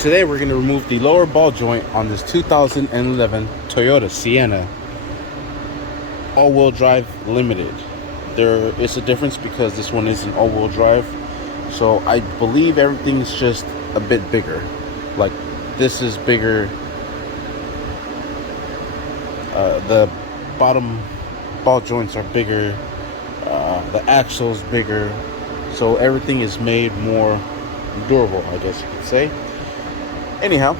Today we're going to remove the lower ball joint on this 2011 Toyota Sienna all-wheel drive limited. There is a difference because this one is an all-wheel drive, so I believe everything's just a bit bigger. Like this is bigger, the bottom ball joints are bigger, the axle's bigger, so everything is made more durable, I guess you could say. Anyhow,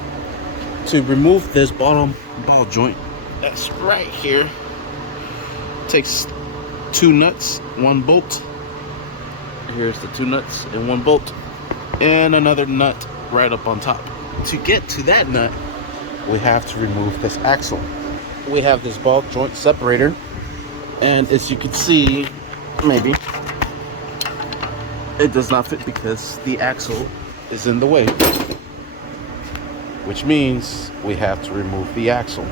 to remove this bottom ball joint that's right here, takes 2 nuts, 1 bolt. Here's the 2 nuts and 1 bolt, and another nut right up on top. To get to that nut, we have to remove this axle. We have this ball joint separator, and as you can see, maybe it does not fit because the axle is in the way, which means we have to remove the axle,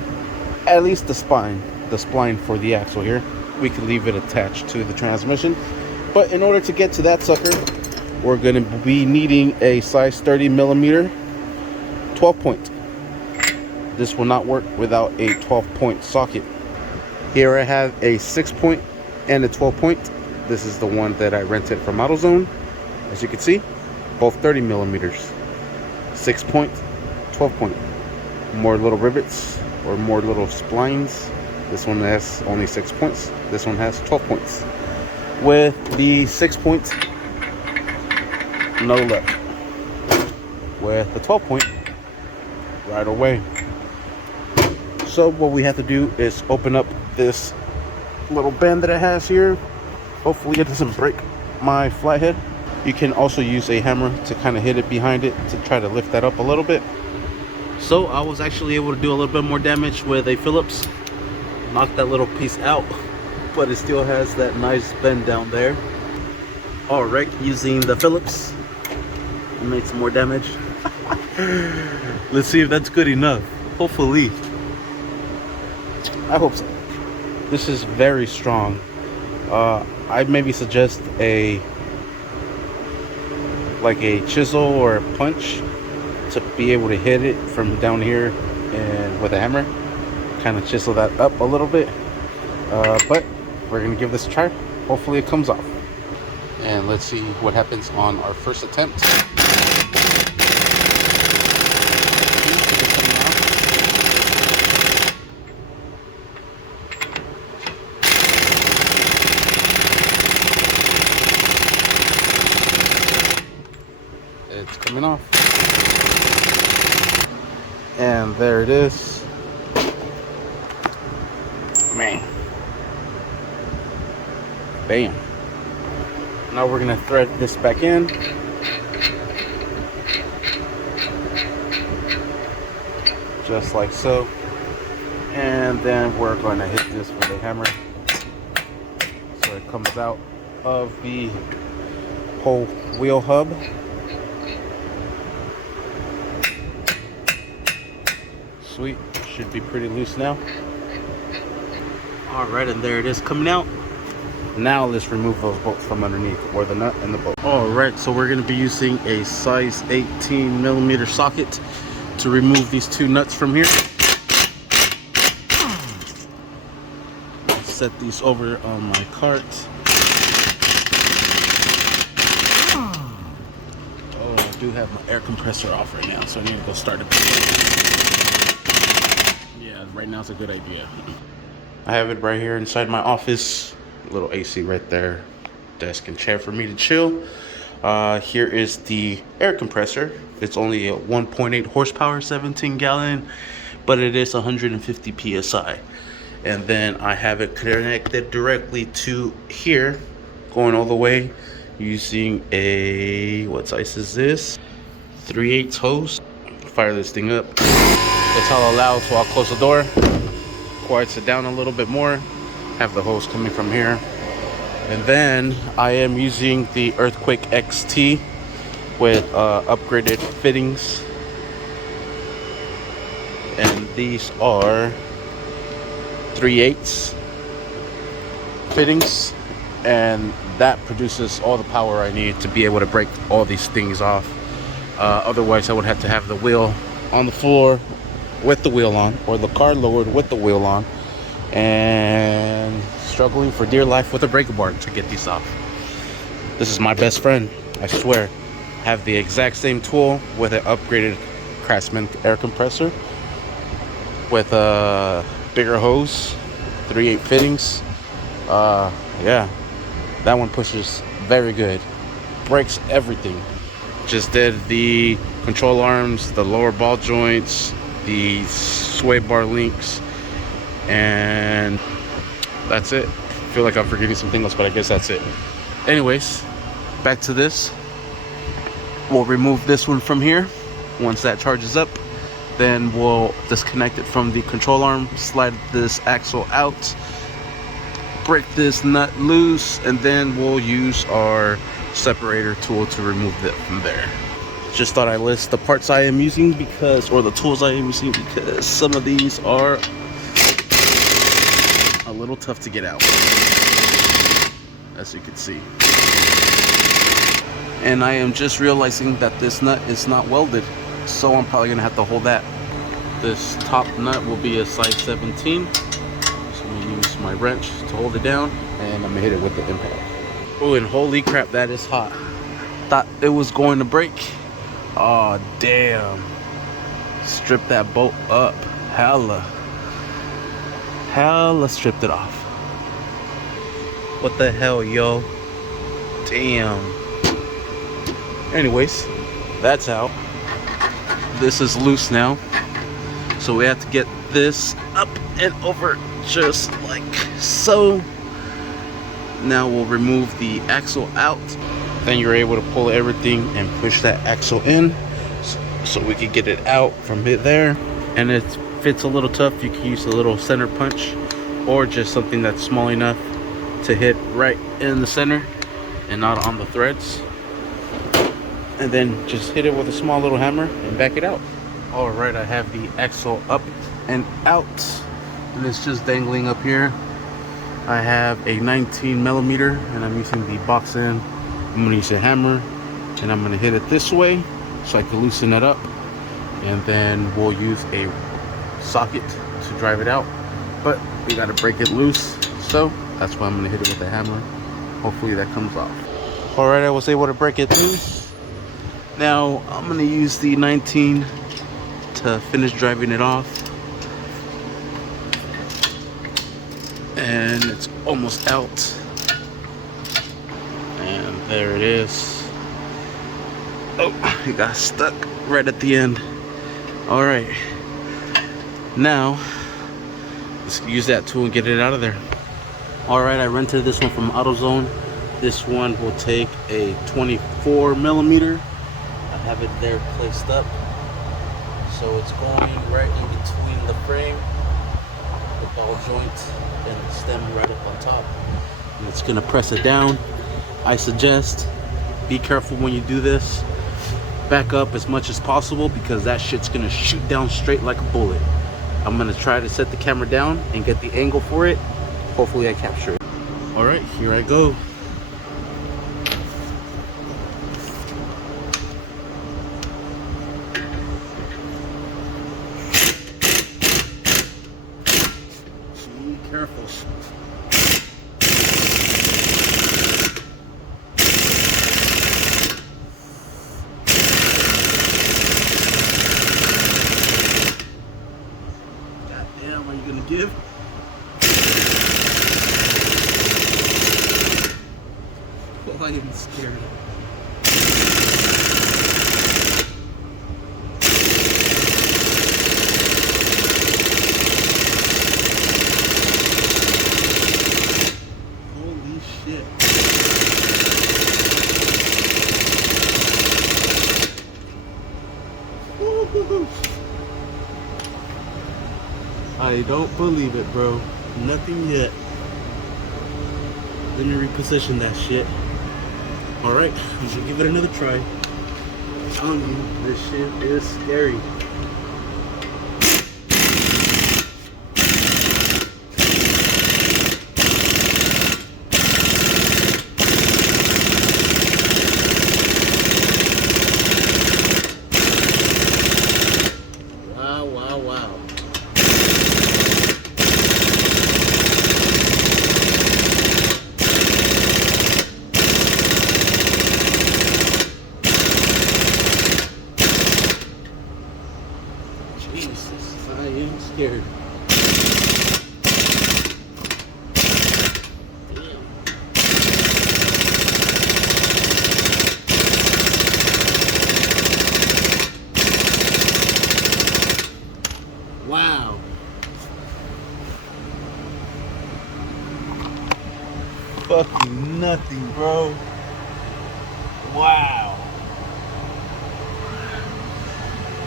at least the spline for the axle here. We can leave it attached to the transmission, but in order to get to that sucker, we're going to be needing a size 30 millimeter 12 point. This will not work without a 12 point socket. Here I have a 6 point and a 12 point. This is the one that I rented from AutoZone. As you can see, both 30 millimeters, 6 point, 12 point. More little rivets or more little splines. This one has only 6 points. This one has 12 points. With the 6 points, no luck. With the 12 point, right away. So what we have to do is open up this little bend that it has here. Hopefully it doesn't break my flathead. You can also use a hammer to kind of hit it behind it to try to lift that up a little bit. So I was actually able to do a little bit more damage with a Phillips. Knock that little piece out, but it still has that nice bend down there. All right, using the Phillips, made some more damage. Let's see if that's good enough. Hopefully. I hope so. This is very strong. I'd maybe suggest a chisel or a punch to be able to hit it from down here and with a hammer. Kind of chisel that up a little bit, but we're gonna give this a try. Hopefully it comes off, and let's see what happens on our first attempt. It's coming off, and there it is. Man, bam. Now we're gonna thread this back in. Just like so. And then we're going to hit this with a hammer so it comes out of the whole wheel hub. Sweet, should be pretty loose now. Alright, and there it is coming out. Now let's remove those bolts from underneath, or the nut and the bolt. Alright, so we're going to be using a size 18 millimeter socket to remove these 2 nuts from here. I'll set these over on my cart. Oh, I do have my air compressor off right now, so I need to go start it. Yeah, right now it's a good idea. I have it right here inside my office. A little AC right there. Desk and chair for me to chill. Here is the air compressor. It's only a 1.8 horsepower, 17 gallon, but it is 150 PSI. And then I have it connected directly to here, going all the way using a, what size is this? 3/8 hose. Fire this thing up. That's all allowed, so I'll close the door. Quiets it down a little bit more. Have the hose coming from here, and then I am using the Earthquake XT with upgraded fittings, and these are 3/8 fittings, and that produces all the power I need to be able to break all these things off. Otherwise I would have to have the wheel on the floor with the wheel on, or the car lowered with the wheel on, and struggling for dear life with a breaker bar to get these off. This is my best friend, I swear. Have the exact same tool with an upgraded Craftsman air compressor with a bigger hose, 3/8 fittings. Yeah, that one pushes very good, breaks everything. Just did the control arms, the lower ball joints, the sway bar links, and that's it. I feel like I'm forgetting something else, but I guess that's it. Anyways, back to this. We'll remove this one from here. Once that charges up, then we'll disconnect it from the control arm, slide this axle out, break this nut loose, and then we'll use our separator tool to remove it from there. Just thought I'd list the parts I am using or the tools I am using, because some of these are a little tough to get out, as you can see. And I am just realizing that this nut is not welded, so I'm probably gonna have to hold that. This top nut will be a size 17, so I'm gonna use my wrench to hold it down, and I'm gonna hit it with the impact. Oh, and holy crap, that is hot. Thought it was going to break. Oh damn, strip that bolt up. Hella stripped it off. What the hell, yo? Damn. Anyways, that's out. This is loose now, so we have to get this up and over just like so. Now we'll remove the axle out, then you're able to pull everything and push that axle in, so we can get it out from there. And if it's a little tough, you can use a little center punch, or just something that's small enough to hit right in the center and not on the threads, and then just hit it with a small little hammer and back it out. All right, I have the axle up and out, and it's just dangling up here. I have a 19mm, and I'm using the box end. I'm gonna use a hammer, and I'm gonna hit it this way so I can loosen it up, and then we'll use a socket to drive it out. But we gotta break it loose, so that's why I'm gonna hit it with a hammer. Hopefully that comes off. All right, I was able to break it loose. Now I'm gonna use the 19 to finish driving it off. And it's almost out. And there it is. Oh, it got stuck right at the end. All right. Now, let's use that tool and get it out of there. All right, I rented this one from AutoZone. This one will take a 24mm. I have it there placed up, so it's going right in between the frame, the ball joint, and the stem right up on top. And it's gonna press it down. I suggest be careful when you do this. Back up as much as possible, because that shit's gonna shoot down straight like a bullet. I'm gonna try to set the camera down and get the angle for it. Hopefully I capture it. All right, here I go. Be careful. God damn, are you gonna give? Well, I am scared. Holy shit. I don't believe it, bro. Nothing yet. Let me reposition that shit. Alright, I'm gonna give it another try. I'm telling you, this shit is scary. fucking nothing, bro. Wow.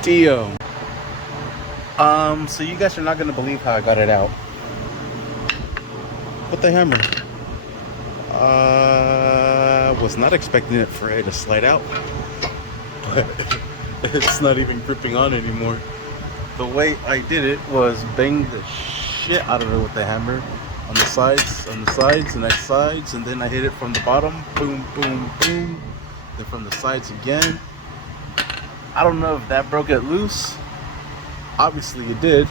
Dio. So you guys are not gonna believe how I got it out. With the hammer. Was not expecting it for it to slide out. But it's not even gripping on anymore. The way I did it was bang the shit out of it with the hammer on the sides, and next sides, and then I hit it from the bottom, boom, boom, boom, then from the sides again. I don't know if that broke it loose. Obviously it did,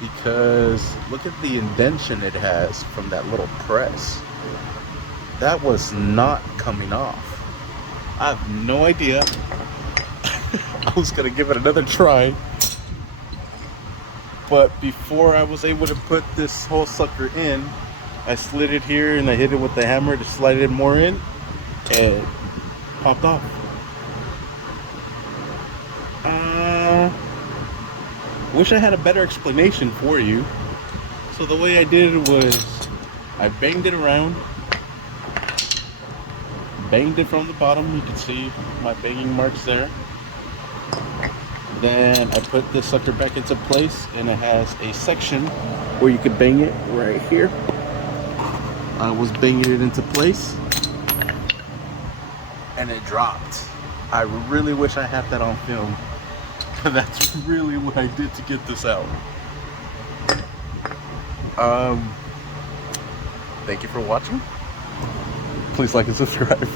because look at the indentation it has from that little press. That was not coming off. I have no idea. I was gonna give it another try, but before I was able to put this whole sucker in, I slid it here and I hit it with the hammer to slide it more in, and it popped off. Wish I had a better explanation for you. So the way I did it was I banged it around, banged it from the bottom. You can see my banging marks there. Then I put this sucker back into place, and it has a section where you could bang it right here. I was banging it into place, and it dropped. I really wish I had that on film. That's really what I did to get this out. Thank you for watching. Please like and subscribe.